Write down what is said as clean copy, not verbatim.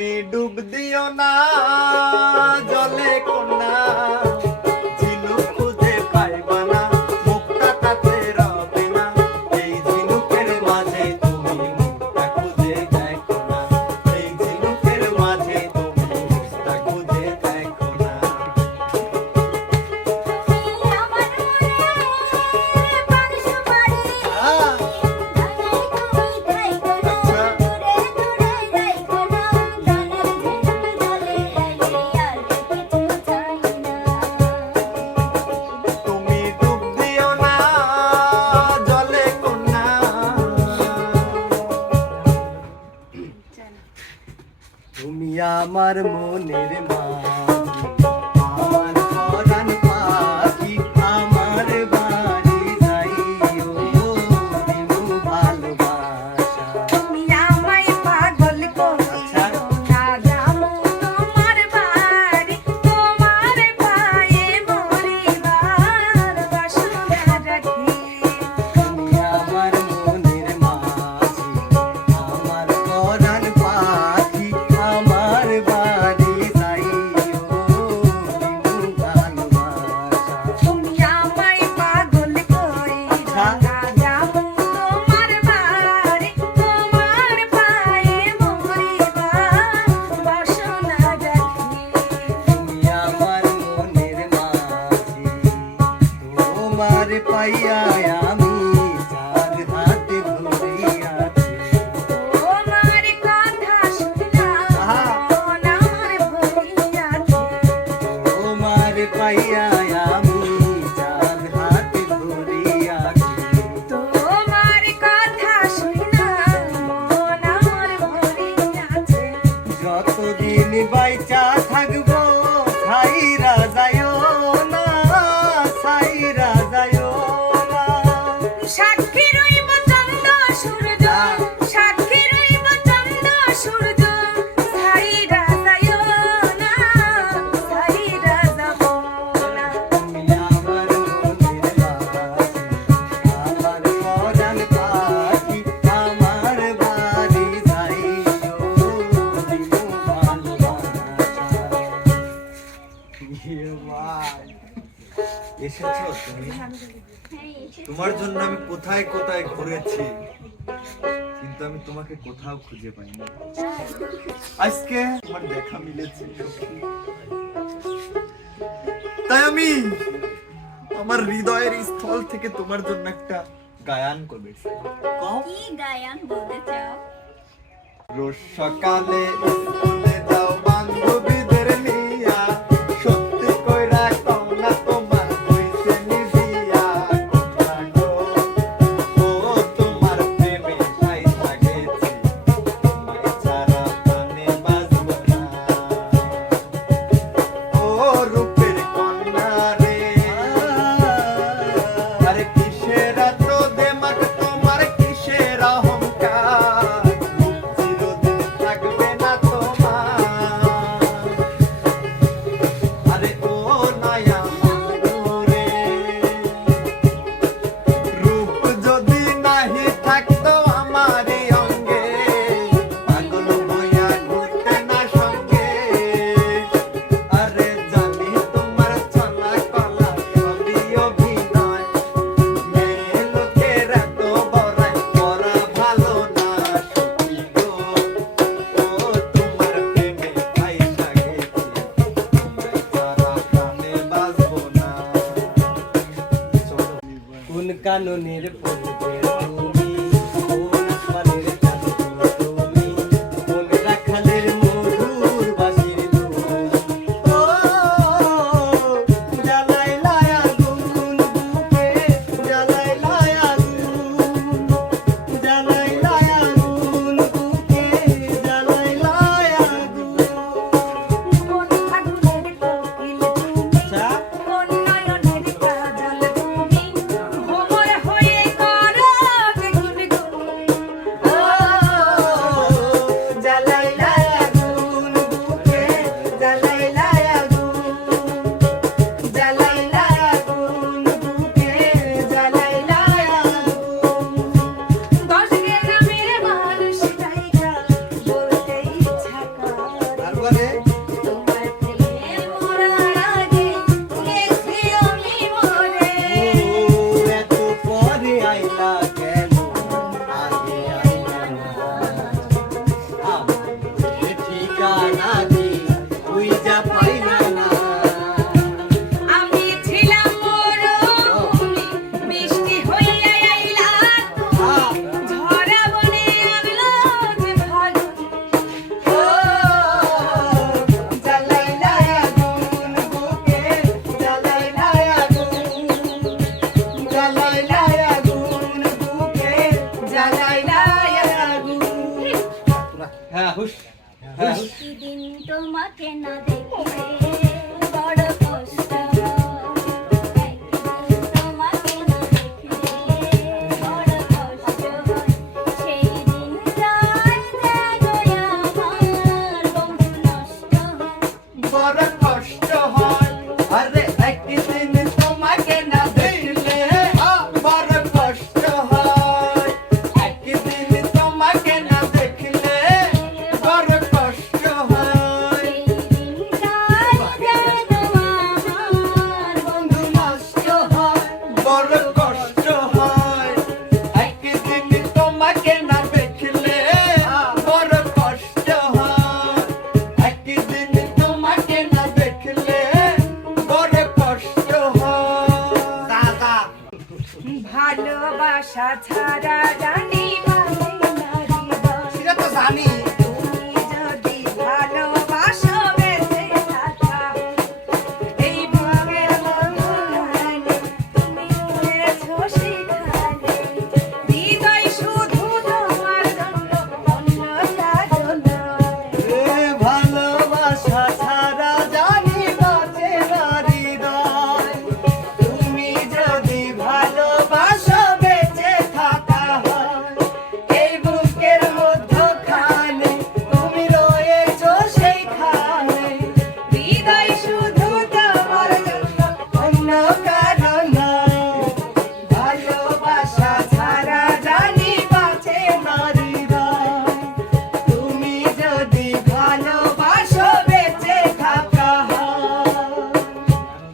তুমি ডুব দিও না জলে কন্যা ঝিনুক খুঁজে পাইবা না মুক্তা তাতে রবে না এই ঝিনুকের মাঝে তুমি মুক্তা খুঁজে দেখো না এই ঝিনুকের মাঝে তুমি মুক্তা খুঁজে দেখো না তুমি আমার মনের মা আমার পরাণ পাখি আমার বাড়ি যাইও দিমু ভালোবাসা তুমি আমায় পাগল করিও না যাবো তোমার বাড়ি তোমার পায়ে মরিবার বাসনা রাখি তুমি আমার মনের মাঝি আমার পরাণ পাখি আমার বাড়ি যাইও দিমু ভালোবাসা তুমি আমায় পাগল করিও না যাবো তোমার বাড়ি তোমার পায়ে মরিবার বাসনা রাখি তুমি আমার মনের মাঝি তোমার পাইয়া আমি চার হাতে ধরিয়াছি তোমার কথা শুনা মন আমার ভরিয়াছে তোমার পাইয়া আমি চার হাতে ধরিয়াছি তোমার কথা শুনা মন আমার ভরিয়াছে যতদিন বাইচা থাকবো ছাইরা যাইও না ছাইরা যাইও না সাক্ষী রইব চন্দ্র সূর্য সাক্ষী রইব চন্দ্র সূর্য ছাইরা যাইও না ছাইরা যাব না তুমি আমার মনের মাঝি আমার পরাণ পাখি আমার বাড়ি যাইও দিমু ভালোবাসা এসেছো তুমি তোমার জন্য আমি কোথায় কোথায় ঘুরেছি কিন্তু আমি তোমাকে কোথাও খুঁজে পাইনি আজকে আমার দেখা মিলেছে সখী। তাই আমি আমার হৃদয়ের স্থল থেকে তোমার জন্য একটা গায়ান করেছি কি গায়ান বলতে চাও? রোজ সকালে স্কুলে যাও বান্ধবীদের নিয়া সত্যি কইরা কও না তোমার হইছে নিবিয়া কোথা গো ও তোমার প্রেমে পাইছা গেছি তোমায় ছাড়া প্রাণে বাঁচব না ও রূপের কন্যা রে আরে কিসের এত দেমাগ তোমার কিসের অহংকার চিরদিন থাকবে না তোমার আরে ও নয়া মধুরে রূপ যদি নাহি থাকতো আমারই অঙ্গে পাগল হইয়া ঘুরতে না সঙ্গে আরে জানি তোমার চলা কলা সবই অভিনয় মেয়ে লোকের এত বড়াই করা ভালো না সখী গো ও তোমার প্রেমে পাইসা গেছি তোমায় ছাড়া প্রাণে বাঁচব না কোন কাননের পড়বে তুমি কোন আসমানের চাঁদ তুমি কোন রাখালের মধুর বাঁশির ধুম ও জ্বালাইলা আগুন বুকে জ্বালাইলা আগুন জ্বালাইলা আগুন বুকে জ্বালাইলা আগুন কোন ফাগুনের কোকিল তুমি কোন নয়নের কাজল তুমি ভোমর হয়ে কর একদিন তোমাকে না দেখলে বড় কষ্ট হয়। একদিন তোমাকে না দেখলে বড় কষ্ট হয়। সেই দিনটায় যেন আমার বন্ধু নষ্ট হয়। বড় কষ্ট হয় আরে একদিন তোমাকে না দেখলে বড় কষ্ট হয় একদিন তোমাকে না দেখলে বড় কষ্ট হয় সেই দিনটায় যেন আমার বন্ধু নষ্ট হয় বড় কষ্ট হয় একদিন তোমাকে না দেখলে বড় কষ্ট হয় একদিন তোমাকে না দেখলে বড় কষ্ট হয় দাদা ভালোবাসা ছাড়া